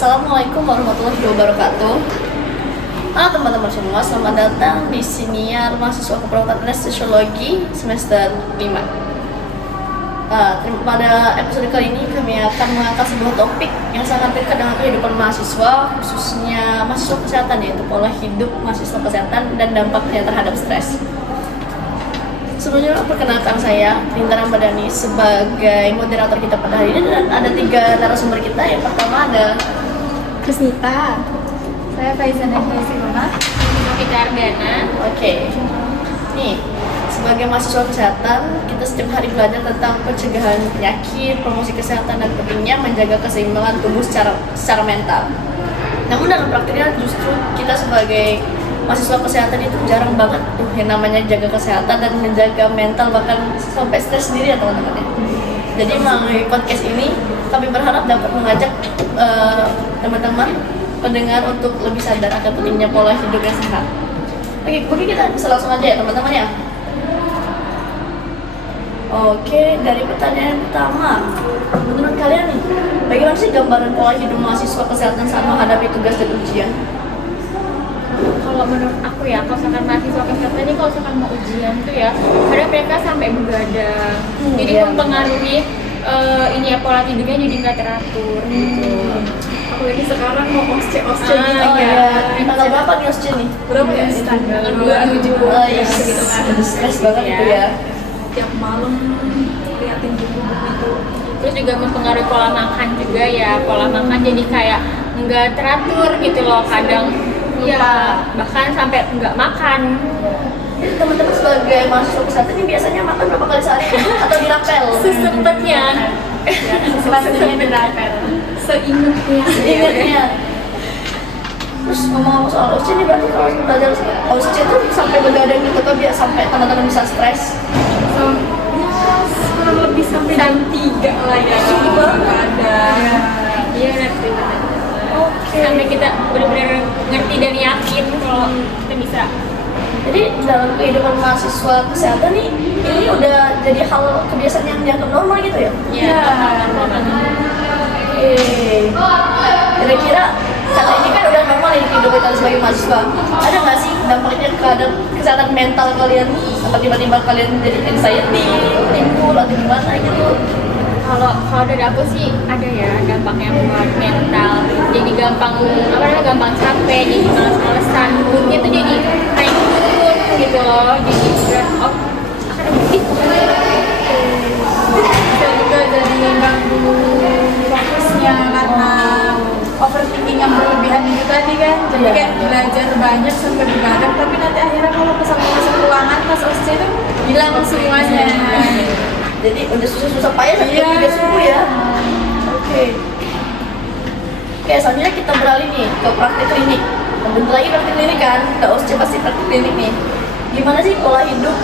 Assalamualaikum warahmatullahi wabarakatuh. Halo teman-teman semua, selamat datang di Siniar Mahasiswa Keperawatan Anestesiologi semester 5. Pada episode kali ini kami akan mengangkat sebuah topik yang sangat dekat dengan kehidupan mahasiswa, khususnya mahasiswa kesehatan, yaitu pola hidup mahasiswa kesehatan dan dampaknya terhadap stres. Sebelumnya perkenalkan saya Rinta Ramadhani sebagai moderator kita pada hari ini, dan ada 3 narasumber kita. Yang pertama ada Kusnita. Saya Faizan Silona. Kita Ardana. Oke. Nih, sebagai mahasiswa kesehatan, kita setiap hari belajar tentang pencegahan penyakit, promosi kesehatan, dan pentingnya menjaga keseimbangan tubuh secara mental. Namun dalam praktiknya justru kita sebagai mahasiswa kesehatan itu jarang banget tuh yang namanya jaga kesehatan dan menjaga mental, bahkan sampai stres sendiri ya teman-teman ya. Jadi melalui podcast ini kami berharap dapat mengajak teman-teman pendengar untuk lebih sadar akan pentingnya pola hidup yang sehat. Oke, mungkin kita bisa langsung aja ya teman-teman ya. Oke, dari pertanyaan pertama, menurut kalian nih, bagaimana sih gambaran pola hidup mahasiswa kesehatan saat menghadapi tugas dan ujian? Kalau menurut aku ya, kalau misalkan mahasiswa kesehatan ini kalau misalkan mau ujian tuh ya, kadang mereka sampai begadang, jadi iya. mempengaruhi ini ya, pola tidurnya jadi nggak teratur gitu. Aku ini sekarang mau osce Ah, gitu. Oh iya. ya, tanggal berapa nih Osce nih? Berapa ya? Tanggal 27. Oh iya, Gitu kan. stres banget Iya. itu ya. Tiap malam liatin buku itu. Terus juga mempengaruhi pola makan juga ya, pola makan jadi kayak nggak teratur gitu loh, kadang ya bahkan sampai nggak makan. Jadi teman-teman sebagai mahasiswa kesehatan ini biasanya makan berapa kali sehari atau dirapel? Sesempatnya. Sebenarnya dirapel. Seingetnya. Ingatnya. Terus ngomong soal OSCE nih, berarti kalau belajar OSCE tuh sampai begadang gitu kan, biar sampai teman-teman bisa stres. So, ya kurang lebih sampai jam 3 lah ya. Ada. Iya ngerti benar. Oke. Sampai kita benar-benar ngerti dan yakin kalau kita bisa. Jadi dalam kehidupan mahasiswa kesehatan nih, ini udah jadi hal kebiasaan yang dianggap normal gitu ya? Ya. Oke. Kira-kira karena ini kan udah normal nih kehidupan kalian sebagai mahasiswa, ada nggak sih dampaknya terhadap kesehatan mental kalian? Atau tiba-tiba kalian jadi anxiety, timbul atau gimana gitu? Kalau dari aku sih ada ya dampaknya buat mental. Jadi gampang capek, jadi malas-malesan, moodnya tuh jadi naik turun gitu loh. Jadi berat akademik. Bisa juga jadi mengganggu fokusnya karena overthinking yang berlebihan itu tadi kan. Jadi Iya. kayak belajar banyak sampai begadang, tapi nanti akhirnya kalau misalnya masuk ruangan pas OSCE itu hilang semuanya. Jadi udah susah-susah payah sampai Iya. 3 subuh ya? Oke. Oke, selanjutnya kita beralih nih ke praktik klinik. Bentar lagi praktik klinik kan, udah OSCE pasti praktik klinik nih. Gimana sih pola hidup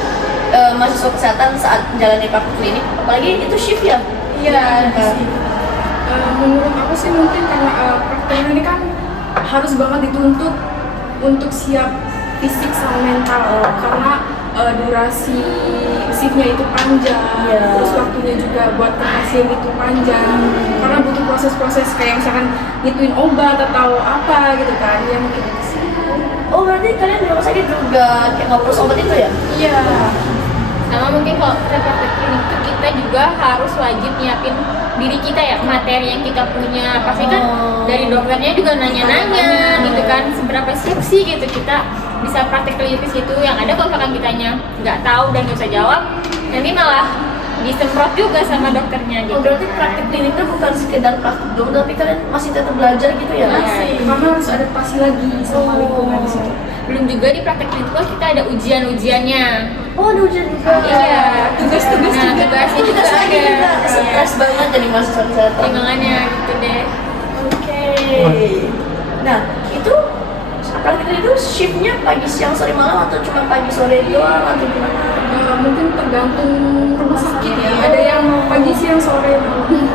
mahasiswa kesehatan saat menjalani praktik klinik? Apalagi itu shift ya? Iya, sih. Menurut aku sih mungkin karena praktek ini kan harus banget dituntut untuk siap fisik sama mental, karena durasi shiftnya itu panjang, Iya. terus waktunya juga buat ke pasien itu panjang, karena butuh proses-proses kayak misalkan ngituin obat atau apa gitu kan, ya mungkin itu sih. Oh, berarti kalian di rumah sakit juga kayak ngapus obat itu ya? Iya. Sama mungkin kalau kita praktek klinik itu kita juga harus wajib nyiapin diri kita ya, materi yang kita punya. Pasti kan dari dokternya juga nanya-nanya gitu kan, seberapa siap sih gitu kita bisa praktek klinik di situ. Yang ada kalau misalkan kitanya nggak tahu dan nggak bisa jawab, nanti malah disemprot juga sama dokternya gitu. Oh, berarti praktik klinik itu bukan sekedar praktik doang, tapi kalian masih tetap belajar gitu ya? Masih, karena harus adaptasi lagi sama lingkungan di situ. Belum juga di praktek klinik itu kita ada ujian-ujiannya. Oh, ada ujian juga. Iya, Tugas-tugas nah, juga. tugasnya juga Tugas lagi ada. juga. Stres banget jadi mahasiswa kesehatan. Timbangannya gitu deh. Oke. Nah, itu praktik itu shiftnya pagi, siang, sore, malam atau cuma pagi, sore doang atau gimana? Mungkin tergantung rumah sakit ya. Ada yang pagi, siang, sore, malam.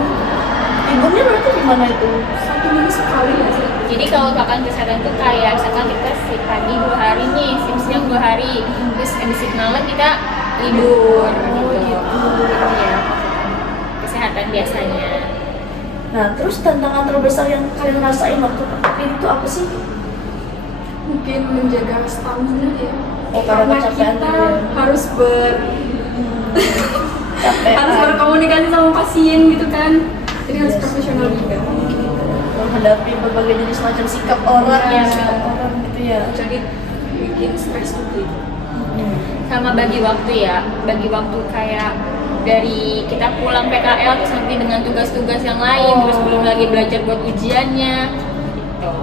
Liburnya berarti gimana itu? 1 minggu sekali nggak sih? Jadi kalau misalkan kesehatan tuh kayak misalkan kita shift pagi 2 hari nih, shift siang 2 hari, terus di shift malam kita libur gitu. Gitu ya. Kesehatan biasanya. Nah, terus tantangan terbesar yang kalian rasain waktu praktek itu apa sih? Mungkin menjaga stamina ya. Oh, karena kecapean kita juga. harus Capek. harus berkomunikasi sama pasien gitu kan. Jadi harus profesional juga. Menghadapi berbagai jenis macam sikap orang, Iya. sikap orang gitu ya. Jadi bikin stres juga. Sama bagi waktu ya, bagi waktu kayak dari kita pulang PKL terus nanti dengan tugas-tugas yang lain, terus belum lagi belajar buat ujiannya gitu.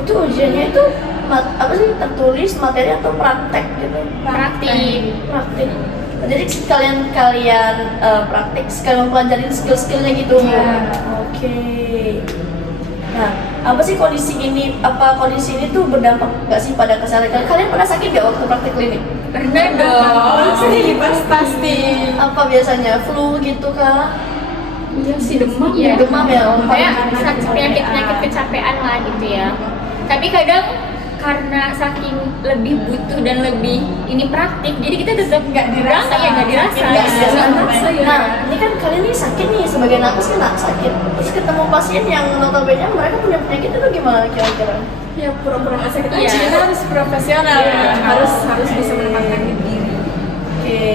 Itu ujiannya itu apa sih, tertulis, materi atau praktek gitu? Praktik. Praktik. Jadi kalian praktik sekalian mempelajarin skill-skillnya gitu. Iya. Oke. Nah, apa sih kondisi ini tuh berdampak nggak sih pada kesehatan kalian? Kalian pernah sakit nggak waktu praktik klinik? Pernah dong. Pasti. Apa biasanya flu gitu kah? Iya sih demam. Iya, demam ya. Kayak penyakit kecapean lah gitu ya. Tapi kadang karena saking lebih butuh dan lebih ini praktik, jadi kita tetap nggak dirasa. Nah, ini kan kalian nih sakit nih, sebagai nakes kan sakit. Terus ketemu pasien yang notabene mereka punya penyakit itu gimana kira-kira? Ya pura-pura nggak sakit Iya. aja. Kita harus profesional. Iya. Harus bisa menempatkan diri. Oke.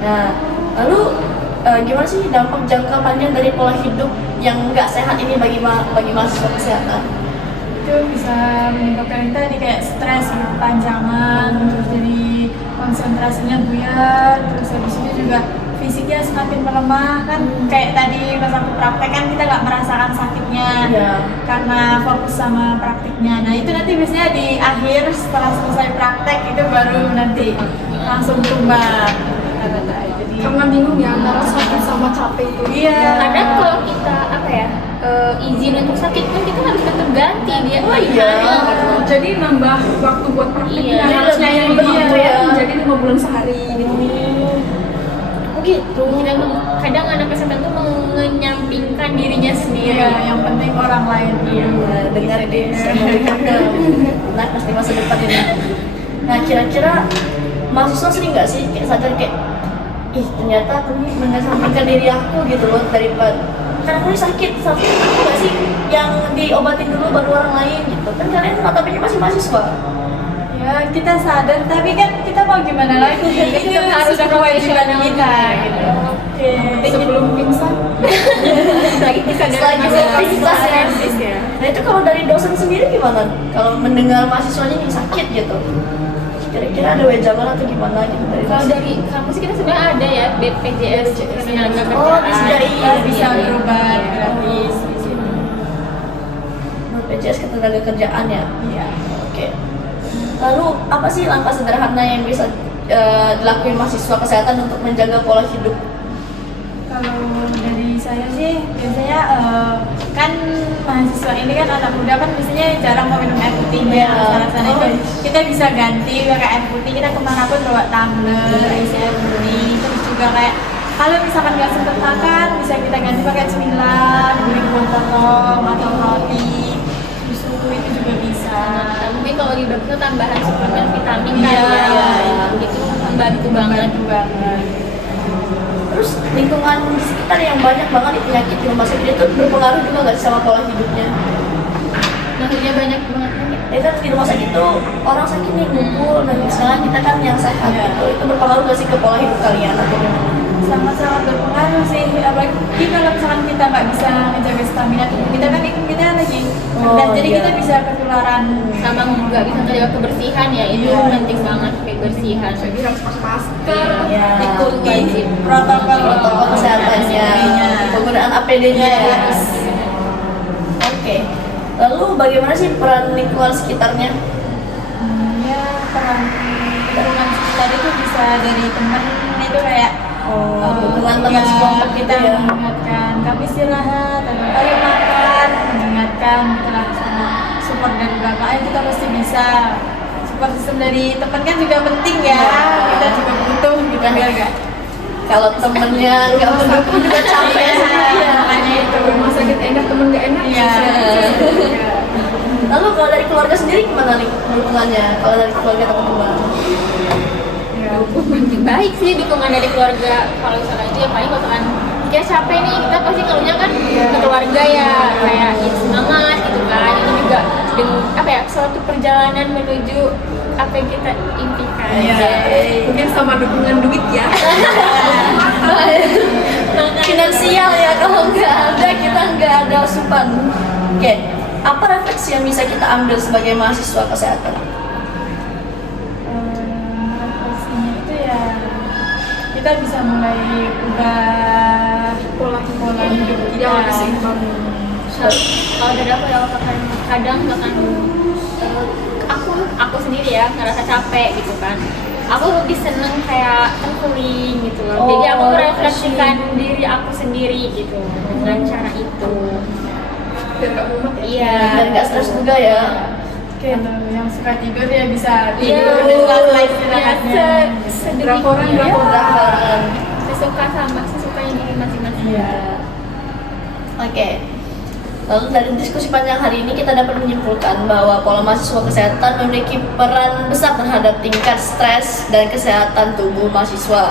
Nah, lalu gimana sih dampak jangka panjang dari pola hidup yang nggak sehat ini bagi mahasiswa kesehatan? Itu bisa menyebabkan kita kayak stres berkepanjangan, terus jadi konsentrasinya buyar, terus habis itu juga fisiknya semakin melemah kan. Kayak tadi pas aku praktek kan kita nggak merasakan sakitnya Iya. karena fokus sama praktiknya. Nah itu nanti biasanya di akhir setelah selesai praktek itu baru nanti langsung tumbang. Jadi Karena bingung ya antara sakit sama capek itu. iya. Kadang kalau kita izin untuk sakit pun kita harus tetap ganti dia. Oh iya. Jadi nambah waktu buat praktik. Iya. Nah, harusnya Jadi yang lebih begitu ya. ya. Jadi 5 bulan sehari gitu. Oh gitu. Kadang anak kesehatan tuh menyampingkan dirinya sendiri. Iya, yang penting orang lain. Nah, dengar deh, saya mau lihat nah pasti masa depan ini. Nah, kira-kira mahasiswa sering nggak sih kayak sadar kayak, ih ternyata aku nih mengesampingkan diri aku gitu loh daripada karena aku nih sakit aku nggak sih yang diobatin dulu baru orang lain gitu. Kan kalian notabene masih mahasiswa. Ya kita sadar, tapi kan kita mau gimana lagi? Itu harus sudah kewajiban profesional kita. juga. Gitu. Oke. Sebelum pingsan. Lagi kita Selagi beraktivitas ya. Nah itu kalau dari dosen sendiri gimana? Kalau mendengar mahasiswanya yang sakit gitu, kira-kira ada wejangan atau gimana gitu dari Kalau dosen? dari kampus kita sebenarnya ada ya BPJS tenaga kerjaan. Oh, disediain. Kita bisa Iya. berobat gratis. BPJS ketenaga kerjaan ya. Iya. Oke. Lalu apa sih langkah sederhana yang bisa dilakuin mahasiswa kesehatan untuk menjaga pola hidup? Kalau dari saya sih biasanya kan mahasiswa ini kan anak muda kan biasanya jarang mau minum air putih Iya. ya. Sana Oh. itu kita bisa ganti pakai air putih. Kita kemana pun bawa tumbler isi air putih. Terus juga kayak kalau misalkan nggak sempet makan bisa kita ganti pakai cemilan, beli buah potong atau roti, susu itu juga bisa. Nah, mungkin kalau di dokter tambahan suplemen vitamin kan Iya. ya, itu membantu banget. Bantu banget. Terus lingkungan di sekitar yang banyak banget nih penyakit di rumah sakit itu berpengaruh juga nggak sih sama pola hidupnya? Maksudnya banyak banget kan ya. Ya kan di rumah sakit itu orang sakit nih ngumpul dan misalnya kita kan yang sehat Iya. gitu, itu berpengaruh nggak sih ke pola hidup kalian atau gimana? Sama-sama berpengaruh sih, apalagi kalau misalkan kita nggak bisa menjaga stamina tubuh kita kan ikut kita lagi rendah, jadi iya. kita bisa ketularan. Sama nggak bisa menjaga kebersihan ya, itu Iya. penting banget kebersihan. Jadi harus pakai masker. Ya, Ikuti wajib. protokol kesehatannya, penggunaan APD-nya ya. Yes. Oke. Lalu bagaimana sih peran lingkungan sekitarnya? Ya peran lingkungan sekitar itu bisa dari teman itu kayak Dukungan teman sekelompok gitu kita ya. mengingatkan kamu istirahat atau ayo makan, mengingatkan setelah sama support dari belakang ayo kita pasti bisa. Support system dari teman kan juga penting ya, kita juga butuh gitu biar gak Kalau temennya nggak mendukung juga capek sendiri ya. makanya itu Rumah sakit enak, temen nggak enak. Iya. Lalu kalau dari keluarga sendiri gimana nih dukungannya? Kalau dari keluarga teman-teman? Baik sih dukungan dari keluarga, kalau misalnya itu ya paling bakalan ketika capek nih kita pasti keluarnya kan ke keluarga ya, kayak ya semangat gitu kan. Ini juga dengan apa ya, suatu perjalanan menuju apa yang kita impikan. Mungkin sama dukungan duit ya. Finansial ya, kalau nggak ada kita nggak ada asupan. Oke, apa refleksi yang bisa kita ambil sebagai mahasiswa kesehatan? Refleksinya itu ya kita bisa mulai ubah pola hidup kita. Yang lebih seimbang. Kalau dari aku ya kadang bahkan aku sendiri ya ngerasa capek gitu kan, aku lebih seneng kayak traveling gitu loh. Jadi aku Oh, merefleksikan diri aku sendiri gitu dengan cara itu. Biar nggak mumet ya. Iya. Dan nggak stres juga ya. Kalau yang suka tidur ya bisa Iya. tidur di sela-sela Ya, istirahatnya. sedikit Drakoran, ya. Drakoran. Sesuka sama sesukanya diri masing-masing. Iya. Oke. Lalu dari diskusi panjang hari ini kita dapat menyimpulkan bahwa pola mahasiswa kesehatan memiliki peran besar terhadap tingkat stres dan kesehatan tubuh mahasiswa.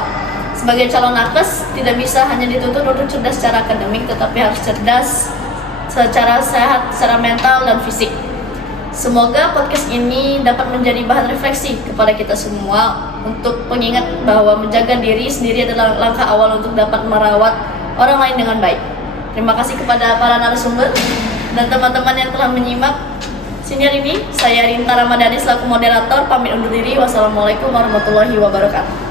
Sebagai calon nakes, tidak bisa hanya dituntut untuk cerdas secara akademik, tetapi harus cerdas secara sehat, secara mental dan fisik. Semoga podcast ini dapat menjadi bahan refleksi kepada kita semua untuk pengingat bahwa menjaga diri sendiri adalah langkah awal untuk dapat merawat orang lain dengan baik. Terima kasih kepada para narasumber dan teman-teman yang telah menyimak siniar ini. Saya Rinta Ramadhani selaku moderator, pamit undur diri. Wassalamualaikum warahmatullahi wabarakatuh.